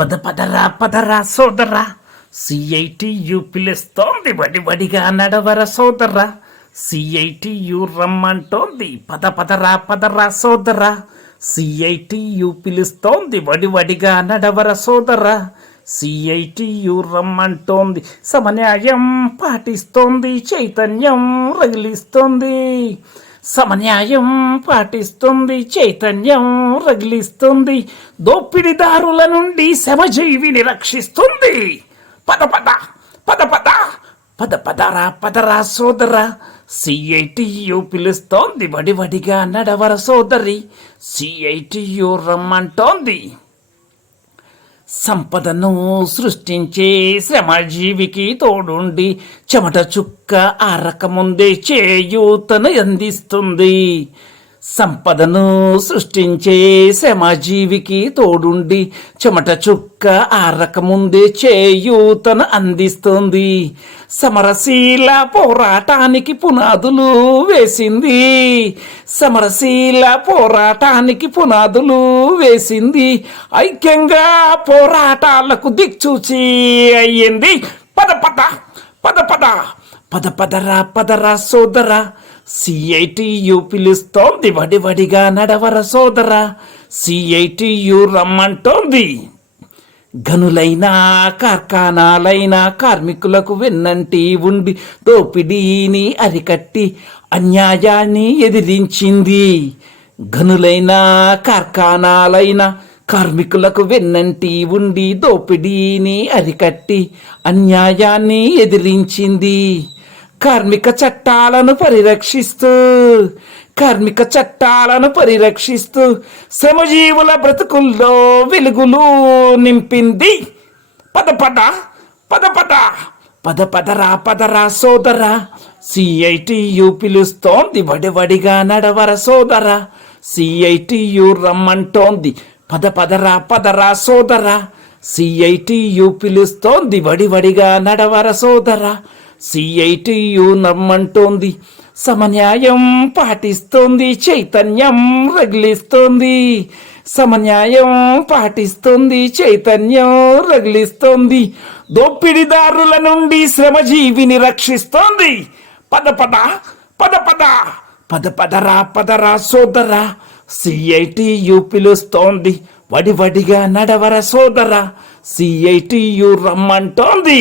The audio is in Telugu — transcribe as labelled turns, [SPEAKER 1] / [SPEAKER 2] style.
[SPEAKER 1] పద పదరా పదరా సోదరా. సిఐటియు పిలుస్తోంది వడి వడిగా నడవర సోదరా. సిఐటియు రమ్మంటోంది పద పదరా పదరా సోదరా. సిఐటియు పిలుస్తోంది వడి వడిగా నడవర సోదరా. సిఐటియు రమ్మంటోంది సమన్యాయం పాటిస్తోంది చైతన్యం రగిలిస్తోంది. సమన్యాయం పాటిస్తుంది చైతన్యం రగిలిస్తుంది దోపిడిదారుల నుండి శమజీవిని రక్షిస్తుంది. పద పద పద పద పద పదరా పదరా సోదరా. సిఐటియు పిలుస్తోంది వడివడిగా నడవర సోదరి. సిఐటియు రమ్మంటోంది. సంపదను సృష్టించే శ్రమజీవికి తోడుండి చెమట చుక్క ఆరకముందే చేయూతను అందిస్తుంది. సంపదను సృష్టించే శ్రమజీవికి తోడుండి చెమట చుక్క ఆరకముందే చేయూతను అందిస్తుంది. సమరశీల పోరాటానికి పునాదులు వేసింది. సమరశీల పోరాటానికి పునాదులు వేసింది. ఐక్యంగా పోరాటాలకు దిక్చూచి అయ్యింది. పద పద పద పదరా పదరా సోదరా. సిఐటియు పిలుస్తోంది వడివడిగా నడవర సోదరా. సిఐటియు రమ్మంటోంది. గనులైన కార్ఖానాలైన కార్మికులకు వెన్నంటి ఉండి దోపిడీని అరికట్టి అన్యాయాన్ని ఎదిరించింది. గనులైన కార్ఖానాలైన కార్మికులకు వెన్నంటి ఉండి దోపిడీని అరికట్టి అన్యాయాన్ని ఎదిరించింది. కార్మిక చట్టాలను పరిరక్షిస్తూ కార్మిక చట్టాలను పరిరక్షిస్తూ శ్రమజీవుల బ్రతుకుల్లో వెలుగులు నింపింది. పద పద పద పద పద పదరా పదరా సోదరా. సిఐటియు పిలుస్తోంది వడివడిగా నడవర సోదరా. సిఐటియు రమ్మంటోంది పద పదరా పదరా సోదరా. సిఐటియు పిలుస్తోంది వడివడిగా నడవర సోదరా. సిఐటియు నమ్మంటోంది సమన్యాయం పాటిస్తోంది చైతన్యం రగిలిస్తోంది. సమన్యాయం పాటిస్తుంది చైతన్యం రగిలిస్తోంది. దోపిడిదారుల నుండి శ్రమజీవిని రక్షిస్తోంది. పద పద పద పద. పద పదరా పదరా సోదరా. సిఐటి పిలుస్తోంది వడివడిగా నడవర సోదరా. సిఐటియు రమ్మంటోంది.